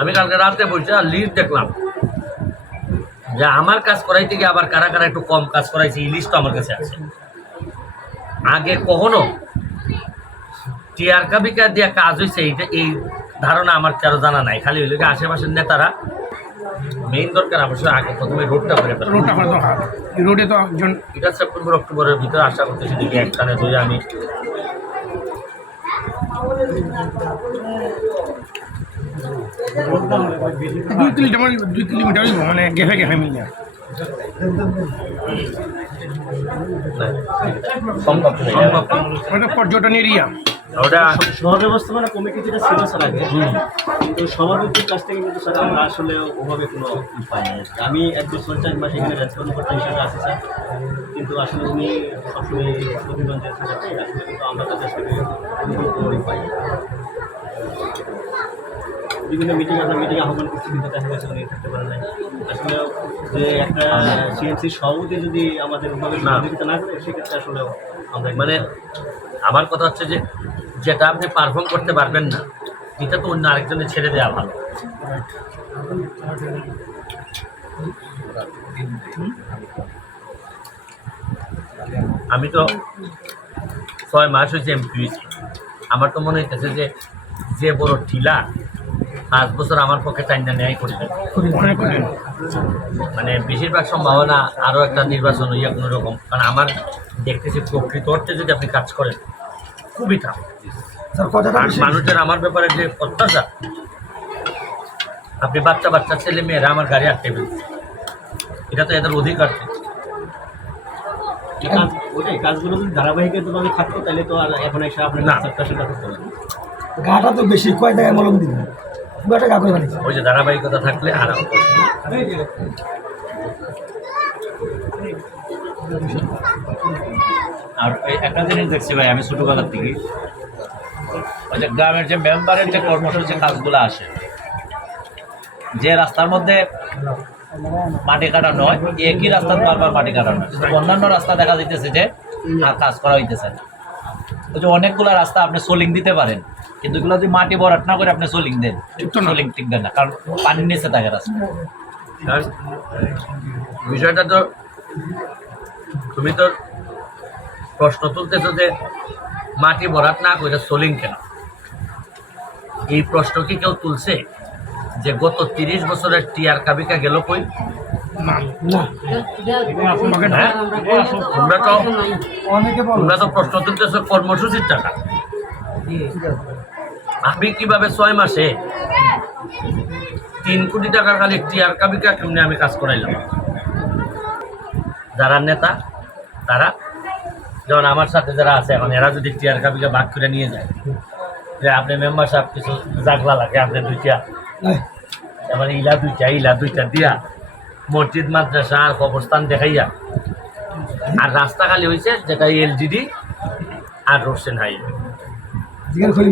আমি কালকে রাতে বসে আর লিস্ট দেখলাম যে আমার কাজ করাইতে গিয়ে আবার কারা কারা একটু কম কাজ করাইছে এই লিস্ট আমার কাছে আছে। আগে কখনো টিয়ার কাবিকা দিয়ে কাজ হয়েছে এইটা এই ধারণা আমার কারও জানা নাই। খালি হইলে আশেপাশের নেতারা মেইন দরকার অবশ্যই আগে প্রথমে রোডটা করে ফেলা। রোডটা করে দরকার রোডে তো একজন এটা সেপ্টেম্বর অক্টোবরের ভিতরে আশা করতেছি দেখি একখানে ধরে আমি দুই কিলোমিটার দুই কিলোমিটার মানে গেফে গেফে সম্ভব ওটা পর্যটন এরিয়া ওটা শহর ব্যবস্থাপনা কমিটি যেটা ছিল স্যার কিন্তু সভাপতির কাছ থেকে কিন্তু স্যার আমরা আসলে ওভাবে কোনো ই পাইনি আর কি। আমি এক বছর চার মাস এখানে হিসেবে আছি স্যার, কিন্তু আসলে উনি সবসময় প্রতিবন্ধের থাকাতে আসলে কিন্তু আমরা পাই না। বিভিন্ন মিটিং আমরা মিটিং আহ্বান করছি কিন্তু দেখা গেছে উনি থাকতে পারেন নাই। আসলে যে একটা সিএমসির সভাপতি যদি আমাদের ওভাবে। সহযোগিতা না করে সেক্ষেত্রে আসলে আমরা মানে আমার কথা হচ্ছে যে যেটা আপনি পারফর্ম করতে পারবেন না এটা তো অন্য আরেকজনে ছেড়ে দেওয়া ভালো। আমি তো ছয় মাস হয়েছে এমপি আমার তো মনে হইতেছে যে যে বড় ঢিলা পাঁচ বছর আমার পক্ষে চাইনা ন্যায় করবে। মানে বেশিরভাগ সম্ভাবনা আরও একটা নির্বাচন হইয়া কোনো রকম। কারণ আমার দেখতেছি প্রকৃত অর্থে যদি আপনি কাজ করেন খুবই টাফ। মানুষের আমার ব্যাপারে যে অত্যাচার আপনি বাচ্চা বাচ্চা ছেলে মেয়েরা আমার গাড়ি আটকে ফেলছে। এটা তো এদের অধিকার। ওটাই কাজগুলো যদি ধারাবাহিকভাবে থাকতো তাহলে তো আর এখন এসে আপনার না। গাটা তো বেশি কয় জায়গায় মলম দিন খুব একটা গা করে বানিয়েছে ওই যে ধারাবাহিকতা থাকলে আর আর একটা জিনিস দেখছি ভাই আমি ছোটোবেলার থেকে। ওই যে গ্রামের যে মেম্বারের যে কর্মসূচি কাজগুলো আসে যে রাস্তার মধ্যে মাটি কাটা নয় একই রাস্তার বারবার মাটি কাটা নয় কিন্তু অন্যান্য রাস্তা দেখা যাইতেছে যে আর কাজ করা হইতেছে না। যে অনেকগুলো রাস্তা আপনি সোলিং দিতে পারেন কিন্তু এগুলো যদি মাটি ভরাট না করে আপনি সোলিং দেন। ঠিক তো না। সোলিং টিকবে না কারণ পানির নিচে থাকে রাস্তা। বিষয়টা তো তুমি তো প্রশ্ন তুলতেছো যে মাটি ভরাট না করে সোলিং কেন? এই প্রশ্ন কি কেউ তুলছে? যে গত তিরিশ বছরের টিয়ার কাবিকা গেল কই? তোমরা তো তোমরা তো প্রশ্ন তুলতেছো কর্মসূচির টাকা। আমি কীভাবে ছয় মাসে তিন কোটি টাকার খালি টিয়ার কাবিকা কেমনে আমি কাজ করাইলাম? যারা নেতা তারা যেমন আমার সাথে যারা আছে এখন এরা যদি টিয়ার কাবিকা ভাগ করে নিয়ে যায় যে আপনি মেম্বার সাহেব কিছু জাগলা লাগে আপনি দুইটা এবার ইলা দুইটা ইলা দুইটা দিয়া মসজিদ মাদ্রাসা আর কবরস্থান দেখাইয়া। আর রাস্তা খালি হয়েছে যেটা এলজিডি আর রোশন করি